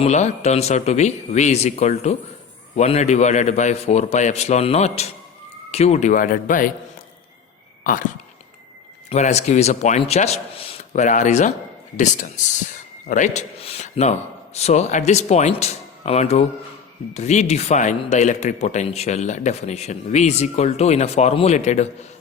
formula turns out to be V is equal to 1 divided by 4 pi epsilon naught Q divided by R, whereas Q is a point charge, where R is a distance, right? Now, so at this point, I want to redefine the electric potential definition. V is equal to, in a formulated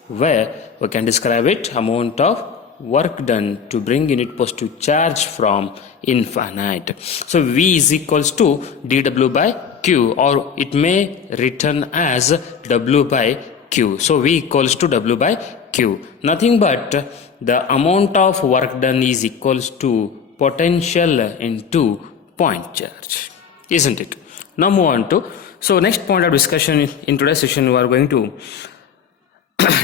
way, we can describe it, amount of work done to bring unit positive charge from infinite. So V is equals to dW by Q, or it may written as W by Q. So V equals to W by Q. Nothing but the amount of work done is equals to potential into point charge, isn't it? Now move on to, so next point of discussion in today's session, we are going to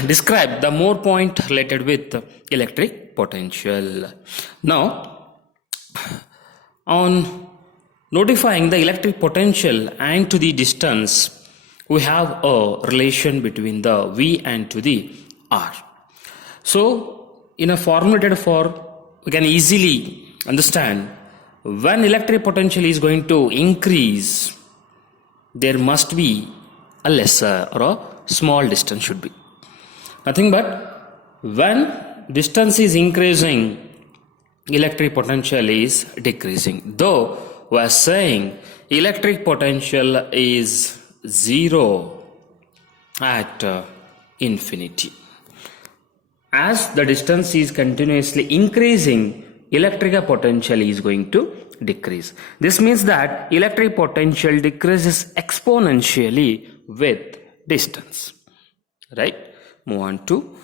describe the more point related with electric potential. Now, on notifying the electric potential and to the distance, we have a relation between the V and to the R. So, in a formulated form, we can easily understand when electric potential is going to increase, there must be a lesser or a small distance should be. Nothing but when distance is increasing, electric potential is decreasing. Though we are saying electric potential is zero at infinity. As the distance is continuously increasing, electrical potential is going to decrease. This means that electric potential decreases exponentially with distance, right? Move on to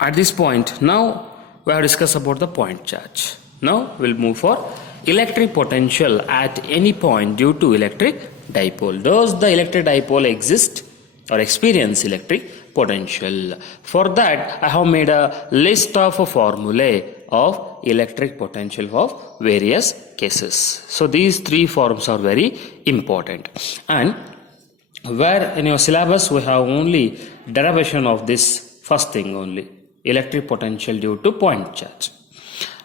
at this point, now we have discussed about the point charge. Now we'll move for electric potential at any point due to electric dipole. Does the electric dipole exist or experience electric potential? For that, I have made a list of formulae of electric potential of various cases. So these three forms are very important, and where in your syllabus we have only derivation of this first thing only, electric potential due to point charge,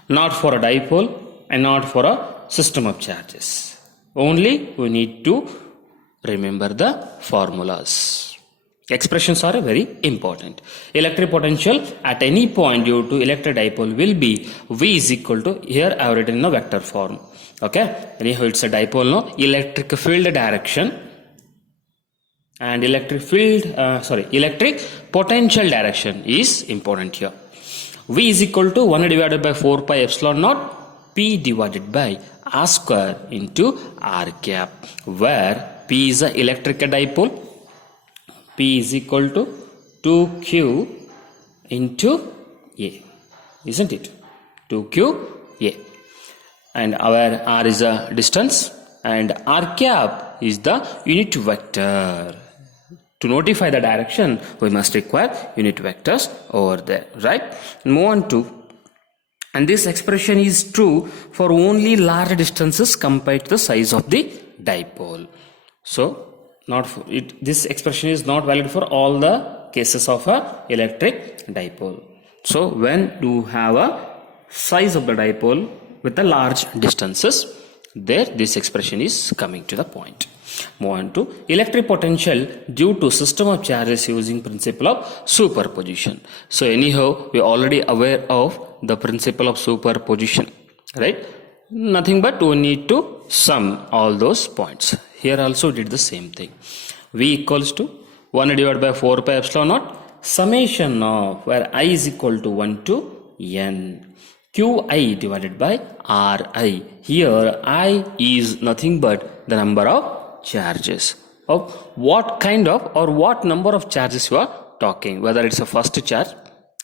not for a dipole and not for a system of charges. Only we need to remember the formulas. Expressions are very important. Electric potential at any point due to electric dipole will be V is equal to, here I have written in a vector form. Okay, anyhow it's a dipole, no? Electric field direction and electric potential direction is important here. V is equal to 1 divided by 4 pi epsilon naught P divided by R square into R cap, where P is a electric dipole. P is equal to 2Q into A, isn't it? 2QA, and our R is a distance and R cap is the unit vector. To notify the direction, we must require unit vectors over there, right? Move on to, and this expression is true for only large distances compared to the size of the dipole. So, not for it, this expression is not valid for all the cases of a electric dipole. So, when you have a size of the dipole with the large distances, there this expression is coming to the point. Move on to electric potential due to system of charges using principle of superposition. So anyhow, we are already aware of the principle of superposition, right? Nothing but we need to sum all those points. Here also did the same thing. V equals to 1 divided by 4 pi epsilon naught summation of, where I is equal to 1 to n, Qi divided by Ri. Here I is nothing but the number of charges. Of what kind of or what number of charges you are talking, whether it's a first charge,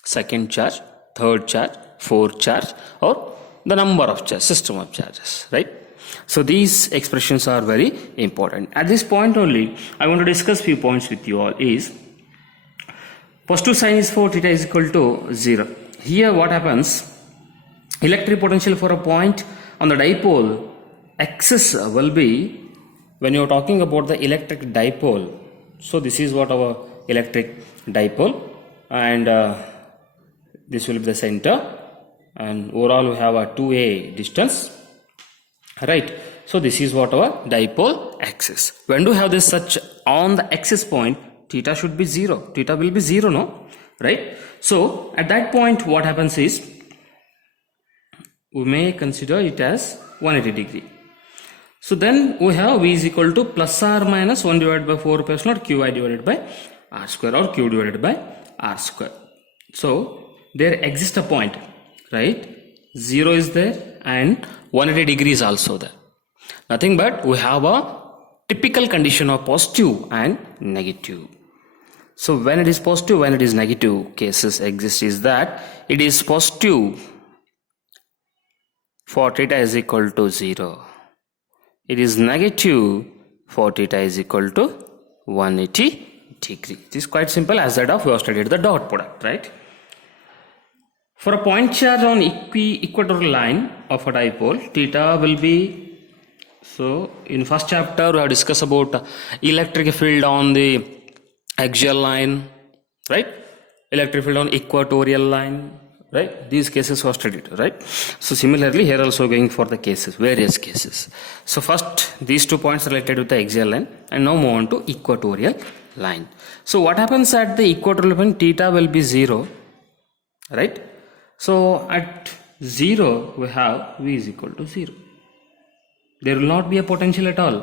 second charge, third charge, fourth charge, or the number of charges, system of charges, right? So these expressions are very important. At this point only, I want to discuss few points with you all. Is positive sign is for theta is equal to 0. Here what happens, electric potential for a point on the dipole axis will be, when you are talking about the electric dipole, so this is what our electric dipole, and this will be the center, and overall we have a 2a distance, Right. So this is what our dipole axis. When do we have this such on the axis point, theta should be 0. Theta will be 0, no? Right. So at that point what happens is we may consider it as 180 degree. So then we have v is equal to plus or minus 1 divided by 4 pi epsilon naught qi divided by r square or q divided by r square. So there exists a point, right? 0 is there and 180 degrees also there. Nothing but we have a typical condition of positive and negative. So when it is positive, when it is negative cases exist is that it is positive for theta is equal to 0. It is negative for theta is equal to 180 degree. It is quite simple as that of we have studied the dot product, right? For a point charge on equatorial line of a dipole, theta will be, so in first chapter we have discussed about electric field on the axial line, right? Electric field on equatorial line, right? These cases were studied, right? So similarly here also going for the cases, various cases. So first these 2 points related with the axial line and now move on to equatorial line. So what happens at the equatorial line, theta will be 0, right? So at 0 we have v is equal to 0. There will not be a potential at all.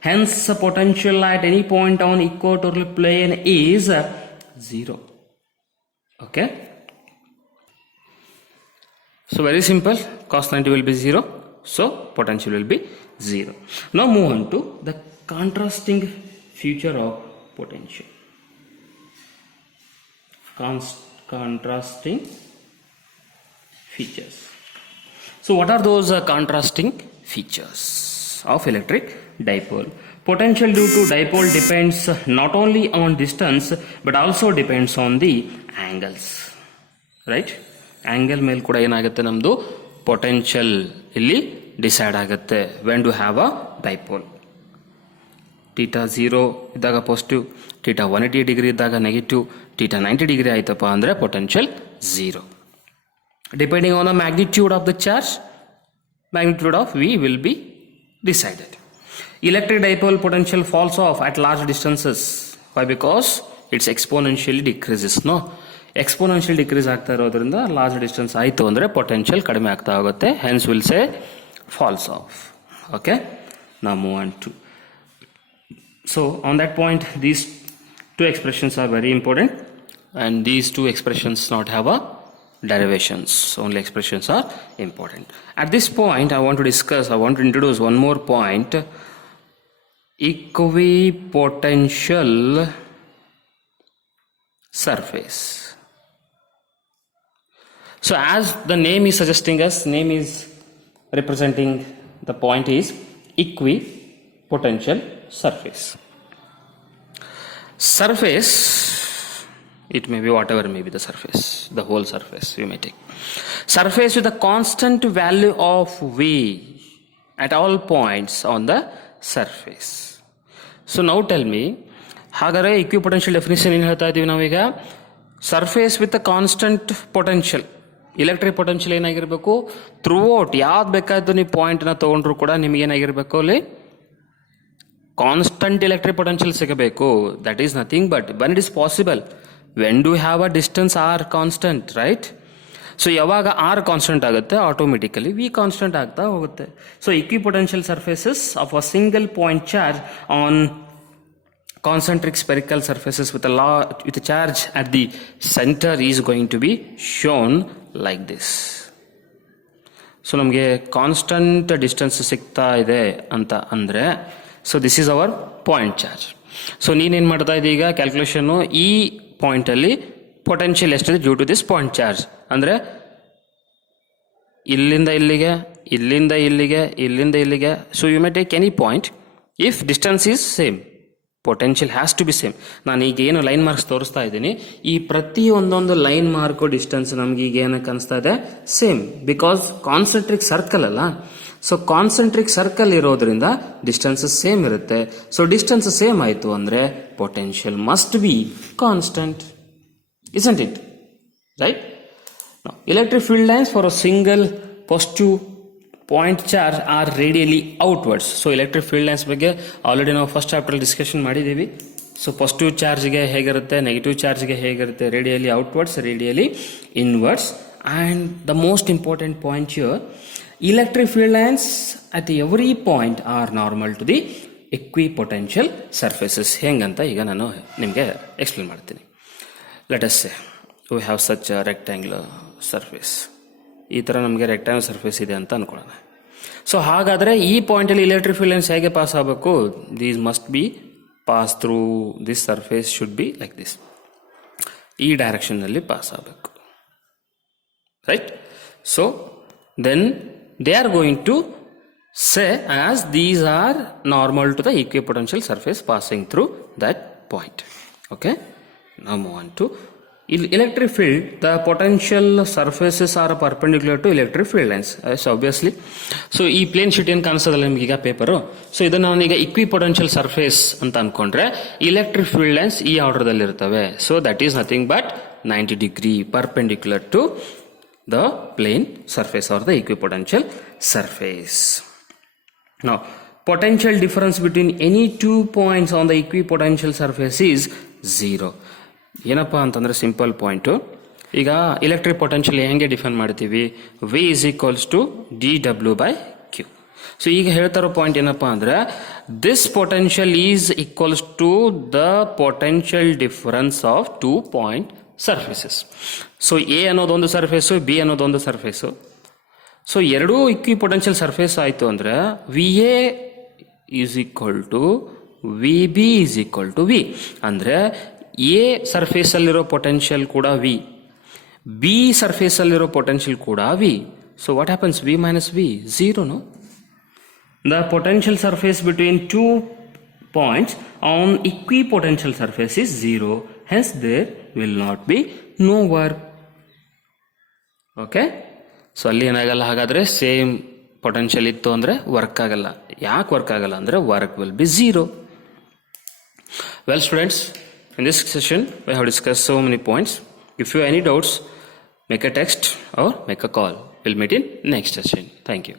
Hence the potential at any point on equatorial plane is 0. Okay. So very simple, cos 90 will be 0. So potential will be 0. Now move on to the contrasting feature of potential. Contrasting features. So what are those contrasting features of electric dipole? Potential due to dipole depends not only on distance but also depends on the angles, right? Angle ಮೇಲೆ ಕೂಡ ಏನಾಗುತ್ತೆ ನಮ್ಮದು potential ಇಲ್ಲಿ decide ಆಗುತ್ತೆ when to have a dipole. Theta 0 ಇದ್ದಾಗ positive, theta 180 degree ಇದ್ದಾಗ negative, theta 90 degree ಆಯ್ತಪ್ಪ ಅಂದರೆ potential 0. Depending on the magnitude of the charge, magnitude of V will be decided. Electric dipole potential falls off at large distances. Why? Because it's exponentially decreases. No, exponential decrease ಆಗ್ತಾ ಇರೋದ್ರಿಂದ large distance ಆಯಿತು ಅಂದರೆ potential ಕಡಿಮೆ ಆಗ್ತಾ ಹೋಗುತ್ತೆ. Hence we'll say falls off. Okay. Now move on to. So on that point, these 2 expressions are very important, and these 2 expressions not have a derivations, only expressions are important. At this point I want to introduce one more point, equipotential surface. So as the name is suggesting us, name is representing the point is equipotential surface. Surface, it may be whatever may be the surface, the whole surface you may take. Surface with a constant value of V at all points on the surface. So now tell me, ಹಾಗಾದರೆ equipotential definition ಏನು ಹೇಳ್ತಾ ಇದ್ದೀವಿ ನಾವೀಗ? Surface with a constant potential, electric potential ಏನಾಗಿರಬೇಕು? Throughout ಯಾವ್ದು ಬೇಕಾದ್ದು ನೀವು ಪಾಯಿಂಟ್ನ ತೊಗೊಂಡ್ರು ಕೂಡ ನಿಮ್ಗೆ ಏನಾಗಿರಬೇಕು ಅಲ್ಲಿ ಕಾನ್ಸ್ಟಂಟ್ ಎಲೆಕ್ಟ್ರಿಕ್ ಪೊಟೆನ್ಷಿಯಲ್ ಸಿಗಬೇಕು. That is nothing but when it is possible, when do you have a distance r constant, right? So ಯಾವಾಗ r ಕಾನ್ಸ್ಟೆಂಟ್ ಆಗುತ್ತೆ ಆಟೋಮೆಟಿಕಲಿ v ಕಾನ್ಸ್ಟೆಂಟ್ ಆಗ್ತಾ ಹೋಗುತ್ತೆ. So equipotential surfaces of a single point charge on concentric spherical surfaces with a charge at the center is going to be shown like this. So ನಮಗೆ constant distance ಸಿಗ್ತಾ ಇದೆ ಅಂತ ಅಂದರೆ, so this is our point charge. So ನೀನೇನು ಮಾಡ್ತಾ ಇದ್ದೀ ಈಗ calculation, ಈ ಪಾಯಿಂಟಲ್ಲಿ ಪೊಟೆನ್ಷಿಯಲ್ ಎಷ್ಟಿದೆ due to this point charge ಅಂದರೆ ಇಲ್ಲಿಂದ ಇಲ್ಲಿಗೆ, ಇಲ್ಲಿಂದ ಇಲ್ಲಿಗೆ, ಇಲ್ಲಿಂದ ಇಲ್ಲಿಗೆ. So you may take any point if distance is same, potential has to be same. ನಾನು ಈಗ ಏನು ಲೈನ್ ಮಾರ್ಕ್ಸ್ ತೋರಿಸ್ತಾ ಇದ್ದೀನಿ, ಈ ಪ್ರತಿ ಒಂದೊಂದು ಲೈನ್ ಮಾರ್ಕು ಡಿಸ್ಟೆನ್ಸ್ ನಮ್ಗೆ ಈಗ ಏನಕ್ಕೆ ಅನಿಸ್ತಾ ಇದೆ ಸೇಮ್, ಬಿಕಾಸ್ ಕಾನ್ಸೆಂಟ್ರಿಕ್ ಸರ್ಕಲ್ ಅಲ್ಲ. ಸೊ ಕಾನ್ಸೆಂಟ್ರಿಕ್ ಸರ್ಕಲ್ ಇರೋದ್ರಿಂದ ಡಿಸ್ಟೆನ್ಸ್ ಸೇಮ್ ಇರುತ್ತೆ. ಸೊ ಡಿಸ್ಟೆನ್ಸ್ ಸೇಮ್ ಆಯಿತು ಅಂದರೆ potential must be constant, isn't it? Right? Now, electric field lines for a single positive point charge or radially outwards. So electric field lines ಬಗ್ಗೆ already ನಾವು first chapter discussion ಮಾಡಿದ್ದೀವಿ. So positive ಚಾರ್ಜ್ಗೆ ಹೇಗಿರುತ್ತೆ, negative ಚಾರ್ಜ್ಗೆ ಹೇಗಿರುತ್ತೆ, radially outwards, radially inwards. And the most important point here, electric field lines at every point are normal to the equipotential surfaces. ಹೆಂಗಂತ ಈಗ ನಾನು ನಿಮಗೆ ಎಕ್ಸ್ಪ್ಲೇನ್ ಮಾಡ್ತೀನಿ. Let us say we have such a rectangular surface. ಈ ಥರ ನಮಗೆ rectangular surface ಇದೆ ಅಂತ ಅನ್ಕೊಳ್ಳೋಣ. ಸೊ ಹಾಗಾದರೆ ಈ ಪಾಯಿಂಟಲ್ಲಿ ಇಲೆಕ್ಟ್ರಿಕ್ ಫೀಲ್ಡ್ ಲೈನ್ಸ್ ಹೇಗೆ ಪಾಸ್ ಆಗಬೇಕು? These must be pass through this surface, should be like this. ಈ ಡೈರೆಕ್ಷನ್ನಲ್ಲಿ ಪಾಸ್ ಆಗಬೇಕು, right? So then they are going to say as these are normal to the equipotential surface passing through that point. Okay, now move on to electric field. The potential surfaces are perpendicular to electric field lines, so obviously. So ಈ plane sheet ಏನು ಕಾಣಿಸ್ತದಲ್ಲ ನಿಮ್ಗೆ ಈಗ paper, so ಇದನ್ನು ನಾವೀಗ equipotential surface ಅಂತ ಅನ್ಕೊಂಡ್ರೆ electric field lines ಈ ಆರ್ಡರ್ದಲ್ಲಿ ಇರ್ತವೆ. So that is nothing but 90 degree perpendicular to the plane surface or the equipotential surface. Now, potential difference between any 2 points on the equipotential surface is 0. ಏನಪ್ಪ ಅಂತಂದರೆ simple point. ಈಗ electric potential ಹೆಂಗೆ define ಮಾಡ್ತೀವಿ? V is equals to dW by Q. So ಈಗ ಹೇಳ್ತಾರೋ point ಏನಪ್ಪ ಅಂದರೆ this potential is equals to the potential difference of 2 point surfaces. So A ಅನ್ನೋದೊಂದು ಸರ್ಫೇಸು, ಬಿ ಅನ್ನೋದೊಂದು ಸರ್ಫೇಸು. ಸೊ ಎರಡೂ ಇಕ್ವಿಪೊಟೆನ್ಷಿಯಲ್ ಸರ್ಫೇಸ್ ಆಯಿತು ಅಂದರೆ V A is equal to V B is equal to V. ಅಂದರೆ A ಸರ್ಫೇಸಲ್ಲಿರೋ potential ಕೂಡ V, B ಸರ್ಫೇಸಲ್ಲಿರೋ potential ಕೂಡ V. So what happens? V minus V, ಝೀರೋನು. The potential surface between 2 points on equipotential surface is 0. Hence there will not be no work. Okay, so ಅಲ್ಲಿ ಏನಾಗಲ್ಲ. ಹಾಗಾದರೆ same potential ಇತ್ತು ಅಂದರೆ work ಆಗಲ್ಲ. ಯಾಕೆ ವರ್ಕ್ ಆಗಲ್ಲ ಅಂದರೆ work will be 0. Well students, in this session we have discuss so many points. If you any doubts, make a text or make a call. We'll meet in next session. Thank you.